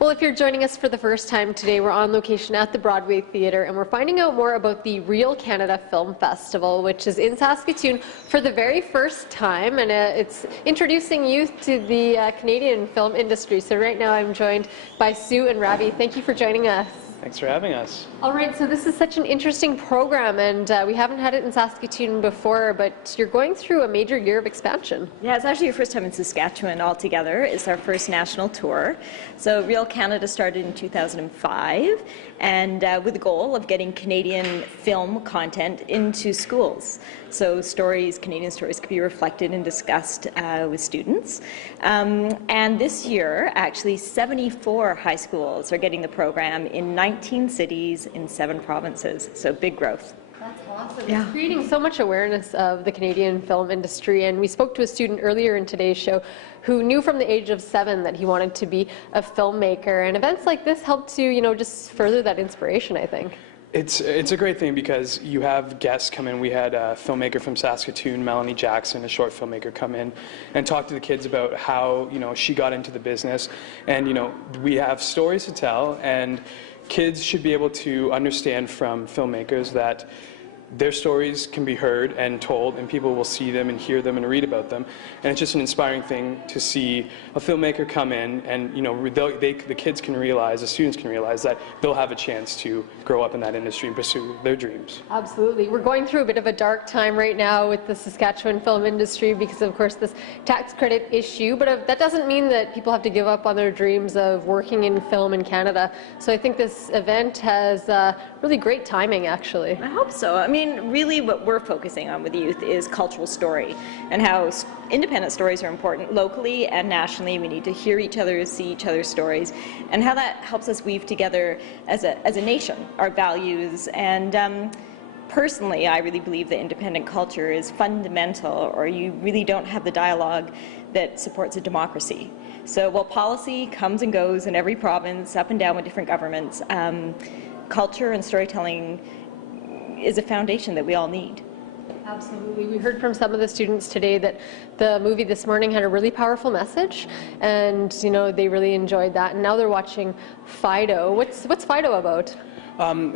Well, if you're joining us for the first time today, we're on location at the Broadway Theatre, and we're finding out more about the Real Canada Film Festival, which is in Saskatoon for the very first time, and it's introducing youth to the Canadian film industry. So right now I'm joined by Sue and Ravi. Thank you for joining us. Thanks for having us. All right, so this is such an interesting program, and we haven't had it in Saskatoon before, but you're going through a major year of expansion. Yeah, it's actually your first time in Saskatchewan altogether. It's our first national tour. So Real Canada started in 2005, and with the goal of getting Canadian film content into schools. So stories, Canadian stories, could be reflected and discussed with students. And this year, actually, 74 high schools are getting the program in 19 cities in 7 provinces. So big growth. That's awesome. Yeah. It's creating so much awareness of the Canadian film industry, and we spoke to a student earlier in today's show who knew from the age of 7 that he wanted to be a filmmaker, and events like this help to, just further that inspiration, I think. It's a great thing because you have guests come in. We had a filmmaker from Saskatoon, Melanie Jackson, a short filmmaker, come in and talk to the kids about how she got into the business, and we have stories to tell, and kids should be able to understand from filmmakers that their stories can be heard and told, and people will see them and hear them and read about them. And it's just an inspiring thing to see a filmmaker come in and, the kids can realize, the students can realize that they'll have a chance to grow up in that industry and pursue their dreams. Absolutely. We're going through a bit of a dark time right now with the Saskatchewan film industry because, of course, this tax credit issue, but that doesn't mean that people have to give up on their dreams of working in film in Canada. So I think this event has really great timing, actually. I hope so. I mean, really what we're focusing on with the youth is cultural story and how independent stories are important locally and nationally. We need to hear each other, see each other's stories, and how that helps us weave together as a nation our values. And personally, I really believe that independent culture is fundamental, or you really don't have the dialogue that supports a democracy. So while policy comes and goes in every province, up and down with different governments, culture and storytelling is a foundation that we all need. Absolutely. We heard from some of the students today that the movie this morning had a really powerful message, and they really enjoyed that. And now they're watching Fido. What's Fido about?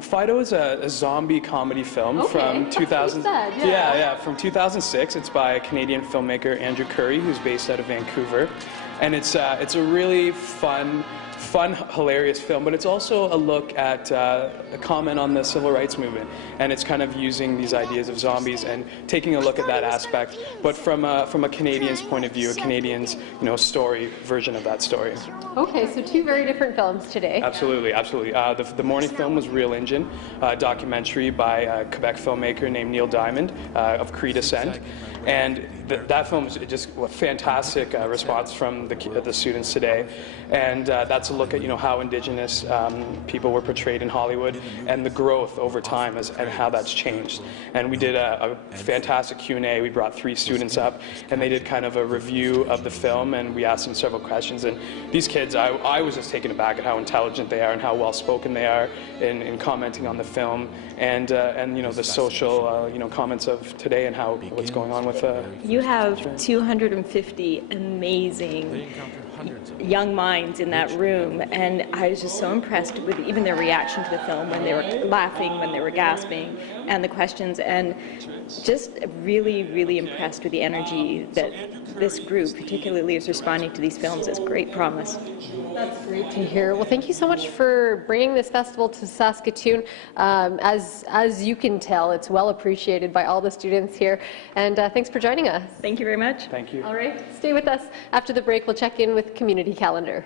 Fido is a zombie comedy film from 2000. From 2006. It's by a Canadian filmmaker, Andrew Curry, who's based out of Vancouver, and it's a really fun, hilarious film, but it's also a look at a comment on the civil rights movement, and it's kind of using these ideas of zombies and taking a look at that aspect, but from a Canadian's point of view, a Canadian's story version of that story. Okay, so 2 very different films today. Absolutely, absolutely. The morning film was Real Engine, a documentary by a Quebec filmmaker named Neil Diamond of Cree descent, and that film was just a fantastic response from the students today, and that's a look at how Indigenous people were portrayed in Hollywood and the growth over time and how that's changed. And we did a fantastic Q&A. We brought 3 students up, and they did kind of a review of the film, and we asked them several questions. And these kids, I was just taken aback at how intelligent they are and how well spoken they are in commenting on the film, and the social comments of today and how what's going on with you have 250 amazing young minds in that room, and I was just so impressed with even their reaction to the film, when they were laughing, when they were gasping, and the questions, and just really, really impressed with the energy that this group particularly is responding to these films. It's great promise. That's great to hear. Well, thank you so much for bringing this festival to Saskatoon. As you can tell, it's well appreciated by all the students here, and thanks for joining us. Thank you very much. Thank you. All right, stay with us. After the break, we'll check in with Community Calendar.